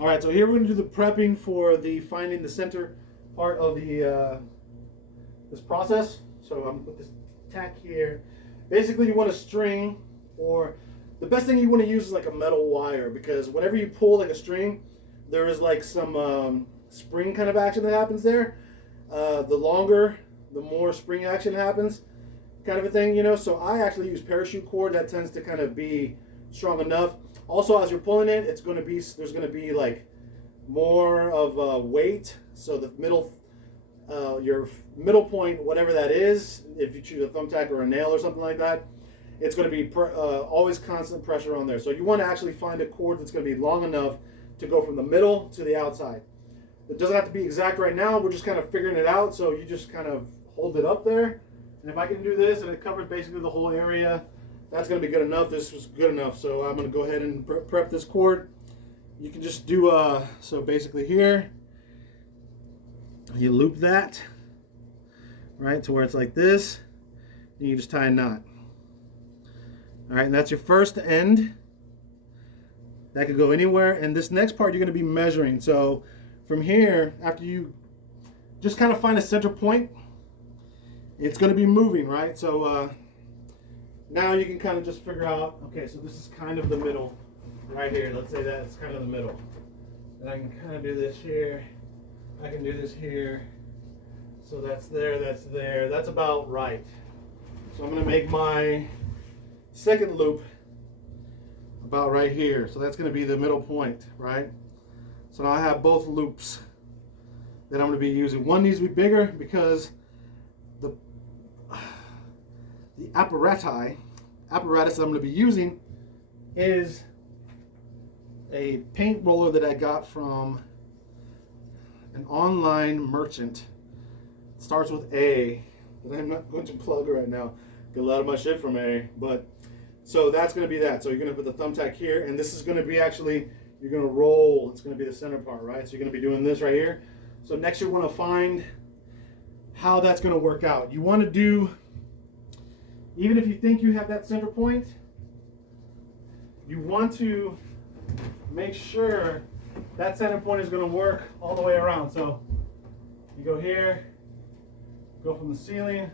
All right, so here we're going to do the prepping for the finding the center part of the this process. So I'm going to put this tack here. Basically, you want a string, or the best thing you want to use is like a metal wire, because whenever you pull like a string, there is like some spring kind of action that happens there. The longer, the more spring action happens, kind of a thing, you know. So I actually use parachute cord. That tends to kind of be strong enough. Also, as you're pulling it, it's going to be there's going to be like more of weight. So the middle, your middle point, whatever that is, if you choose a thumbtack or a nail or something like that, it's going to be always constant pressure on there. So you want to actually find a cord that's going to be long enough to go from the middle to the outside. It doesn't have to be exact right now. We're just kind of figuring it out. So you just kind of hold it up there. And if I can do this and it covers basically the whole area, that's going to be good enough. This was good enough. So I'm going to go ahead and prep this cord. You can just do, so basically here, you loop that, right, to where it's like this. And you just tie a knot. All right, and that's your first end. That could go anywhere. And this next part, you're going to be measuring. So from here, after you just kind of find a center point, it's going to be moving, right? So now you can kind of just figure out, okay, so this is kind of the middle right here. Let's say that it's kind of the middle. And I can kind of do this here. I can do this here. So that's there, that's there. That's about right. So I'm going to make my second loop about right here. So that's going to be the middle point, right? So now I have both loops that I'm going to be using. One needs to be bigger because the apparatus that I'm going to be using is a paint roller that I got from an online merchant. It starts with A, that I'm not going to plug right now. Get a lot of my shit from A, but so that's going to be that. So you're going to put the thumbtack here, and this is going to be actually, you're going to roll. It's going to be the center part, right? So you're going to be doing this right here. So next you want to find how that's going to work out. You want to do, even if you think you have that center point, you want to make sure that center point is going to work all the way around. So you go here, go from the ceiling.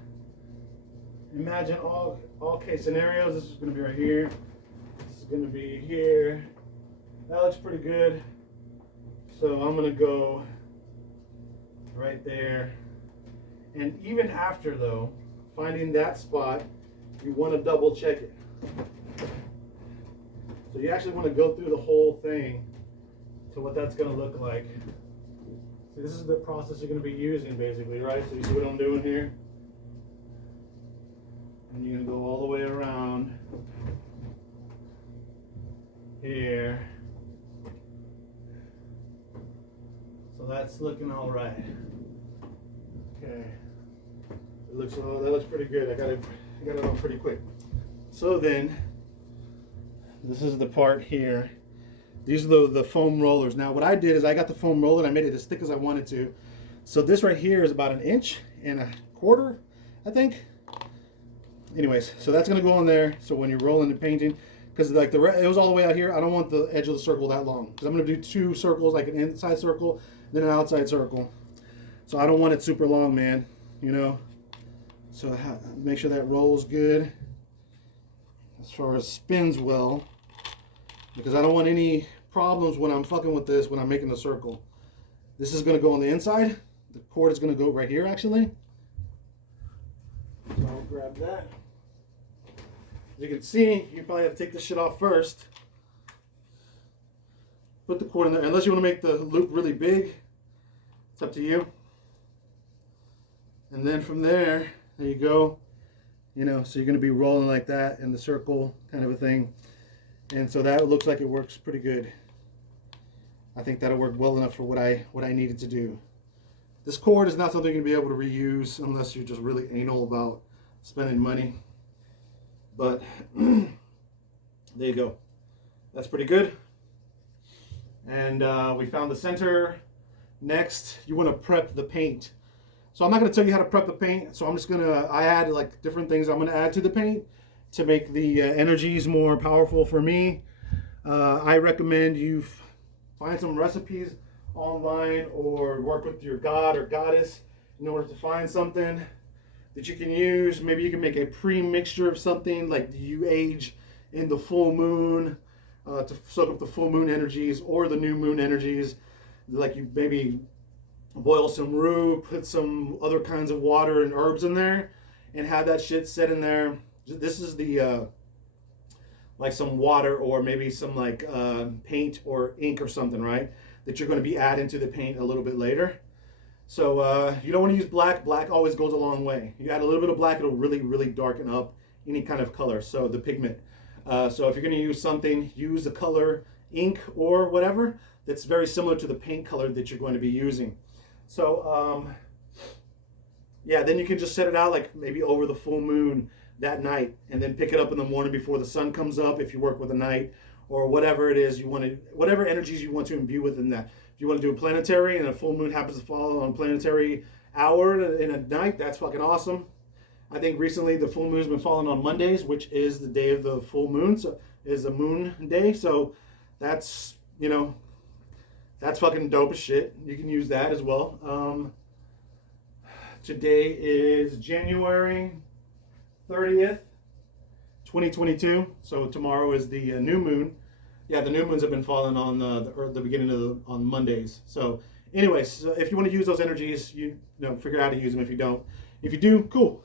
Imagine all case scenarios. This is going to be right here. This is going to be here. That looks pretty good. So I'm going to go right there. And even after, though, finding that spot, you want to double check it. So you actually want to go through the whole thing to what that's going to look like. See, this is the process you're going to be using, basically, right? So you see what I'm doing here? And you're going to go all the way around here. So that's looking all right. Okay. It looks, oh, that looks pretty good. I got it on pretty quick. So then, this is the part here. These are the foam rollers. Now what I did is I got the foam roller and I made it as thick as I wanted to. So this right here is about 1.25 inches, I think. Anyways, so that's gonna go on there. So when you're rolling and painting, because like it was all the way out here, I don't want the edge of the circle that long. Because I'm gonna do 2 circles, like an inside circle, then an outside circle. So I don't want it super long, man, you know. So make sure that rolls good as far as spins well, because I don't want any problems when I'm fucking with this, when I'm making the circle. This is gonna go on the inside. The cord is gonna go right here, actually. So I'll grab that. As you can see, you probably have to take this shit off first. Put the cord in there, unless you want to make the loop really big. It's up to you. And then from there you go. You know, so you're going to be rolling like that in the circle kind of a thing. And so that looks like it works pretty good. I think that'll work well enough for what I needed to do. This cord is not something you're going to be able to reuse unless you're just really anal about spending money. But there you go. That's pretty good. And we found the center. Next, you want to prep the paint. So I'm not going to tell you how to prep the paint. So I'm just going to, I add like different things I'm going to add to the paint to make the energies more powerful for me. I recommend you find some recipes online or work with your god or goddess in order to find something that you can use. Maybe you can make a pre-mixture of something like you age in the full moon to soak up the full moon energies or the new moon energies. Like you maybe boil some rue, put some other kinds of water and herbs in there, and have that shit set in there. This is the like some water or maybe some like paint or ink or something, right? That you're going to be adding to the paint a little bit later. So you don't want to use black. Black always goes a long way. You add a little bit of black, it'll really, really darken up any kind of color. So the pigment. So if you're going to use something, use a color ink or whatever that's very similar to the paint color that you're going to be using. So yeah, then you can just set it out like maybe over the full moon that night, and then pick it up in the morning before the sun comes up if you work with a night, or whatever it is you want to, whatever energies you want to imbue within that. If you want to do a planetary and a full moon happens to fall on a planetary hour in a night, that's fucking awesome. I think recently the full moon's been falling on Mondays, which is the day of the full moon, so is a moon day. So that's, you know, that's fucking dope as shit. You can use that as well. Today is January 30th, 2022. So tomorrow is the new moon. Yeah, the new moons have been falling on the beginning of on Mondays. So anyways, if you want to use those energies, you know, figure out how to use them. If you don't, if you do, cool.